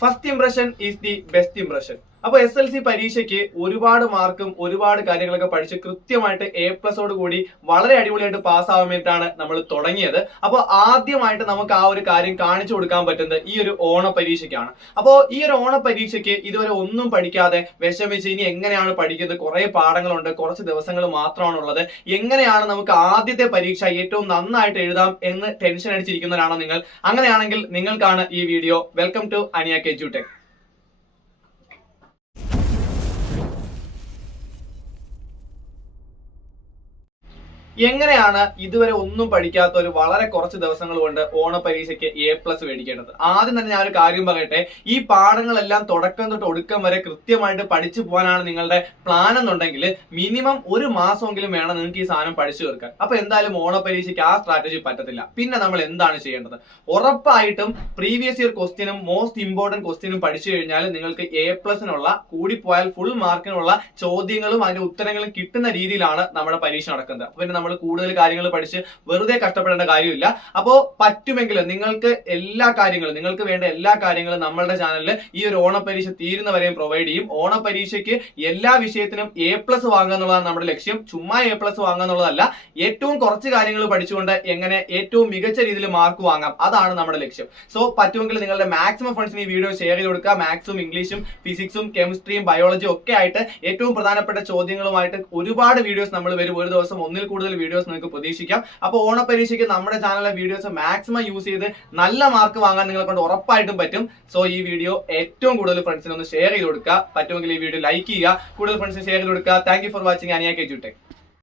First impression is the best impression. അപ്പൊ S L C പരീക്ഷയ്ക്ക് ഒരുപാട് മാർക്കും ഒരുപാട് കാര്യങ്ങളൊക്കെ പഠിച്ച് കൃത്യമായിട്ട് എ പ്ലസോട് കൂടി വളരെ അടിപൊളിയായിട്ട് പാസ്സാവാൻ വേണ്ടിയിട്ടാണ് നമ്മൾ തുടങ്ങിയത്. അപ്പോൾ ആദ്യമായിട്ട് നമുക്ക് ആ ഒരു കാര്യം കാണിച്ചു കൊടുക്കാൻ പറ്റുന്നത് ഈ ഒരു ഓണ പരീക്ഷയ്ക്കാണ്. അപ്പോൾ ഈ ഒരു ഓണ പരീക്ഷയ്ക്ക് ഇതുവരെ ഒന്നും പഠിക്കാതെ വിഷമിച്ച് ഇനി എങ്ങനെയാണ് പഠിക്കുന്നത്? കുറെ പാഠങ്ങളുണ്ട്. കുറച്ച് ദിവസങ്ങൾ മാത്രമാണുള്ളത്. എങ്ങനെയാണ് നമുക്ക് ആദ്യത്തെ പരീക്ഷ ഏറ്റവും നന്നായിട്ട് എഴുതാം എന്ന് ടെൻഷൻ അടിച്ചിരിക്കുന്നവരാണോ നിങ്ങൾ? അങ്ങനെയാണെങ്കിൽ നിങ്ങൾക്കാണ് ഈ വീഡിയോ വെൽക്കം ടു അനിയ കെജുടെക് എങ്ങനെയാണ് ഇതുവരെ ഒന്നും പഠിക്കാത്ത ഒരു വളരെ കുറച്ച് ദിവസങ്ങൾ കൊണ്ട് ഓണ പരീക്ഷയ്ക്ക് എ പ്ലസ് മേടിക്കേണ്ടത്? ആദ്യം തന്നെ ഞാൻ ഒരു കാര്യം പറയട്ടെ. ഈ പാഠങ്ങളെല്ലാം തുടക്കം തൊട്ട് ഒടുക്കം വരെ കൃത്യമായിട്ട് പഠിച്ചു പോകാനാണ് നിങ്ങളുടെ പ്ലാൻ എന്നുണ്ടെങ്കിൽ മിനിമം ഒരു മാസമെങ്കിലും വേണം നിങ്ങൾക്ക് ഈ സാധനം പഠിച്ചു തീർക്കാൻ. അപ്പൊ എന്തായാലും ഓണ പരീക്ഷയ്ക്ക് ആ സ്ട്രാറ്റജി പറ്റത്തില്ല. പിന്നെ നമ്മൾ എന്താണ് ചെയ്യേണ്ടത്? ഉറപ്പായിട്ടും പ്രീവിയസ് ഇയർ ക്വസ്റ്റ്യനും മോസ്റ്റ് ഇമ്പോർട്ടന്റ് ക്വസ്റ്റ്യനും പഠിച്ചു കഴിഞ്ഞാൽ നിങ്ങൾക്ക് എ പ്ലസിനുള്ള കൂടിപ്പോയാൽ ഫുൾ മാർക്കിനുള്ള ചോദ്യങ്ങളും അതിന്റെ ഉത്തരങ്ങളും കിട്ടുന്ന രീതിയിലാണ് നമ്മുടെ പരീക്ഷ നടക്കുന്നത്. പിന്നെ നമ്മൾ കൂടുതൽ കാര്യങ്ങൾ പഠിച്ച് വെറുതെ കഷ്ടപ്പെടേണ്ട കാര്യമില്ല. അപ്പോൾ പറ്റുമെങ്കിൽ നിങ്ങൾക്ക് എല്ലാ കാര്യങ്ങളും നിങ്ങൾക്ക് വേണ്ട എല്ലാ കാര്യങ്ങളും നമ്മളുടെ ചാനലിൽ ഈ ഒരു ഓണപ്പരീക്ഷ പരീക്ഷ തീരുന്നവരെയും പ്രൊവൈഡ് ചെയ്യും. ഓണപ്പരീക്ഷയ്ക്ക് എല്ലാ വിഷയത്തിനും എ പ്ലസ് വാങ്ങുക എന്നുള്ളതാണ് നമ്മുടെ ലക്ഷ്യം. ചുമ്മാ എ പ്ലസ് വാങ്ങുക എന്നുള്ളതല്ല. ഏറ്റവും കുറച്ച് കാര്യങ്ങൾ പഠിച്ചുകൊണ്ട് എങ്ങനെ ഏറ്റവും മികച്ച രീതിയിൽ മാർക്ക് വാങ്ങാം. അതാണ് നമ്മുടെ ലക്ഷ്യം. സോ പറ്റുമെങ്കിൽ നിങ്ങളുടെ മാക്സിമം ഫ്രണ്ട്സിന് ഈ വീഡിയോ ഷെയർ ചെയ്ത് കൊടുക്കുക. മാത്സും ഇംഗ്ലീഷും ഫിസിക്സും കെമിസ്ട്രിയും ബയോളജിയും ഒക്കെ ആയിട്ട് ഏറ്റവും പ്രധാനപ്പെട്ട ചോദ്യങ്ങളുമായിട്ട് ഒരുപാട് വീഡിയോസ് നമ്മൾ വരും. ഒരു ദിവസം ഒന്നിൽ കൂടുതൽ വീഡിയോസ് നിങ്ങൾക്ക് പ്രതീക്ഷിക്കാം. അപ്പോൾ ഓണ പരീക്ഷയ്ക്ക് നമ്മുടെ ചാനലിലെ വീഡിയോസ് മാക്സിമം യൂസ് ചെയ്ത് നല്ല മാർക്ക് വാങ്ങാൻ നിങ്ങളെ കൊണ്ട് ഉറപ്പായിട്ടും പറ്റും. സോ ഈ വീഡിയോ ഏറ്റവും കൂടുതൽ ഫ്രണ്ട്സിനൊന്ന് ഷെയർ ചെയ്ത് കൊടുക്കുക. പറ്റുമെങ്കിൽ ഈ വീഡിയോ ലൈക്ക് ചെയ്യുക. കൂടുതൽ ഫ്രണ്ട്സിന് ഷെയർ ചെയ്ത് കൊടുക്കുക. താങ്ക് ഫോർ വാച്ചിങ് അനിയാ കെ